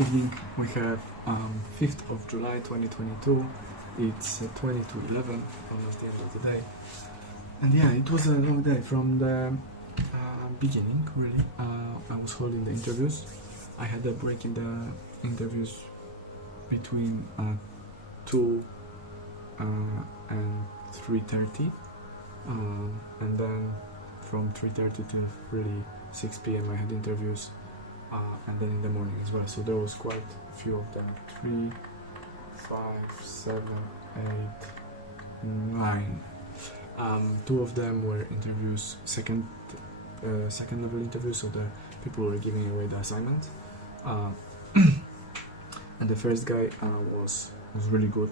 Evening, we have 5th of July 2022, it's 20 to 11, almost the end of the day, and yeah, it was a long day from the beginning, really. I was holding the interviews. I had a break in the interviews between 2 and 3:30, and then from 3:30 to really 6 p.m. I had interviews, and then in the morning as well. So there was quite a few of them: 3, 5, 7, 8, 9. Two of them were interviews, second level interviews, so the people were giving away the assignment. And the first guy was really good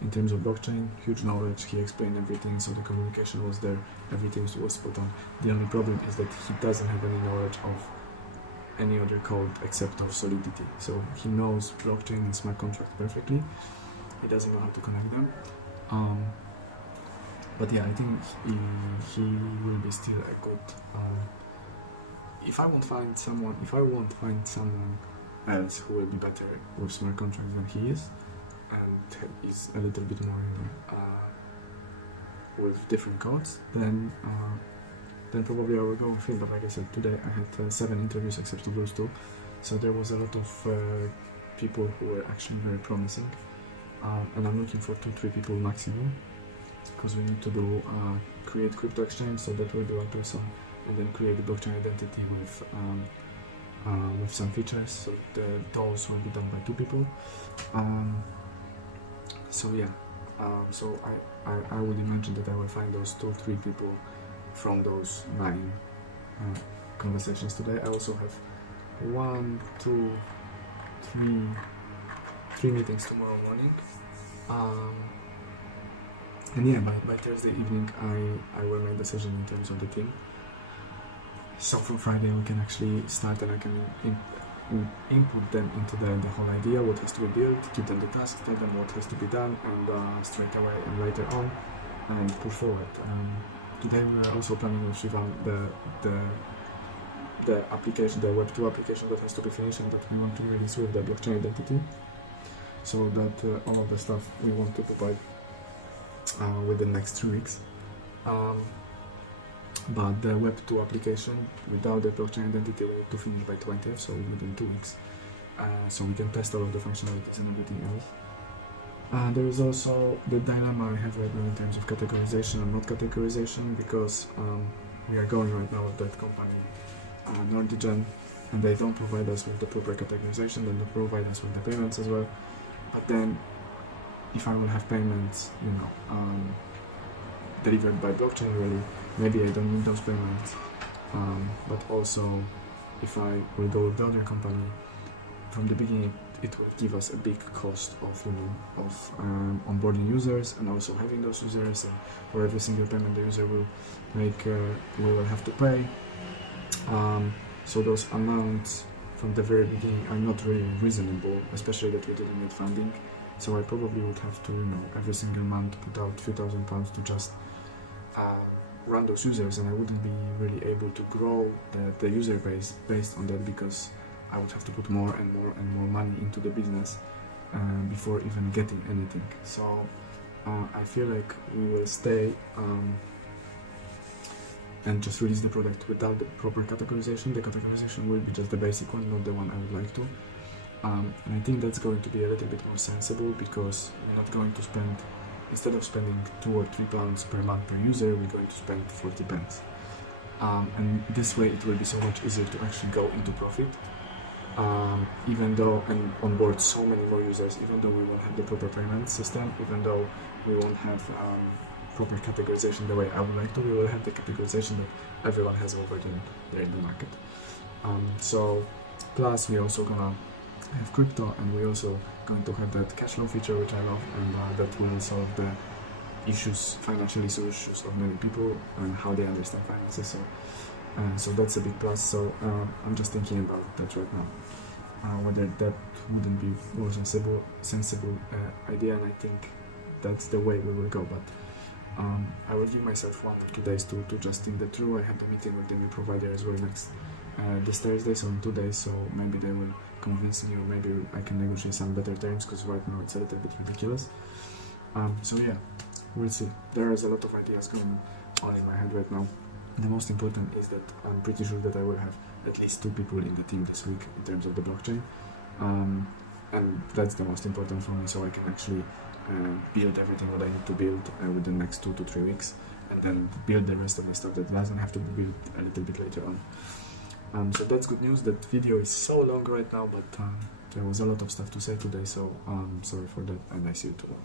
in terms of blockchain, huge knowledge. He explained everything, so the communication was there, everything was spot on. The only problem is that he doesn't have any knowledge of any other code except of Solidity. So he knows blockchain and smart contract perfectly. He doesn't know how to connect them. But yeah, I think he will be still a good. If I won't find someone else who will be better with smart contracts than he is, and is a little bit more with different codes, then probably I will go with him. But like I said, today I had 7 interviews except for those 2, so there was a lot of people who were actually very promising, and I'm looking for 2-3 people maximum, because we need to do create crypto exchange, so that will be one person, and then create the blockchain identity with some features, so those will be done by 2 people. So yeah, so I would imagine that I will find those 2-3 people from those 9 conversations today. I also have 1, 2, 3 meetings tomorrow morning, and yeah, by Thursday evening I will make a decision in terms of the team. So from Friday we can actually start, and I can input them into the whole idea, what has to be built, give them the task, tell them what has to be done, and straight away and later on, and push forward. Today we are also planning with Shivan the application, the Web 2 application that has to be finished and that we want to release with the blockchain identity, so that all of the stuff we want to provide within the next 3 weeks. But the Web 2 application without the blockchain identity we need to finish by 20th, so within 2 weeks, so we can test all of the functionalities and everything else. There is also the dilemma I have right now in terms of categorization and not categorization, because we are going right now with that company, Nordigen, and they don't provide us with the proper categorization, they don't provide us with the payments as well. But then, if I will have payments, delivered by blockchain, really, maybe I don't need those payments. But also, if I will go with the other company, from the beginning, it will give us a big cost of onboarding users and also having those users, and for every single payment the user will make, we will have to pay. So those amounts from the very beginning are not really reasonable, especially that we didn't get funding. So I probably would have to, every single month put out a few £1,000s to just run those users, and I wouldn't be really able to grow the user base based on that, because I would have to put more and more and more money into the business before even getting anything. So I feel like we will stay and just release the product without the proper categorization. The categorization will be just the basic one, not the one I would like to. And I think that's going to be a little bit more sensible, because we're not going to spend, instead of spending £2 or £3 per month per user, we're going to spend 40 pence. And this way it will be so much easier to actually go into profit, even though, and onboard so many more users, even though we won't have the proper payment system, even though we won't have proper categorization the way I would like to, we will have the categorization that everyone has over there in the market. So, plus we're also gonna have crypto, and we're also going to have that cash flow feature, which I love, and that will solve the financial issues of many people and how they understand finances. So that's a big plus. So I'm just thinking about that right now, whether that wouldn't be more sensible idea, and I think that's the way we will go. But I will give myself 1 or 2 days to just think that through. I have the meeting with the new provider as well next this Thursday, so in 2 days, so maybe they will convincing you. Maybe I can negotiate some better terms, because right now it's a little bit ridiculous. So yeah, we'll see. There is a lot of ideas going on in my head right now. The most important is that I'm pretty sure that I will have at least 2 people in the team this week in terms of the blockchain, and that's the most important for me, so I can actually build everything that I need to build within the next 2 to 3 weeks, and then build the rest of the stuff that doesn't have to be built a little bit later on. So that's good news. That video is so long right now, but there was a lot of stuff to say today, so sorry for that, and I see you tomorrow.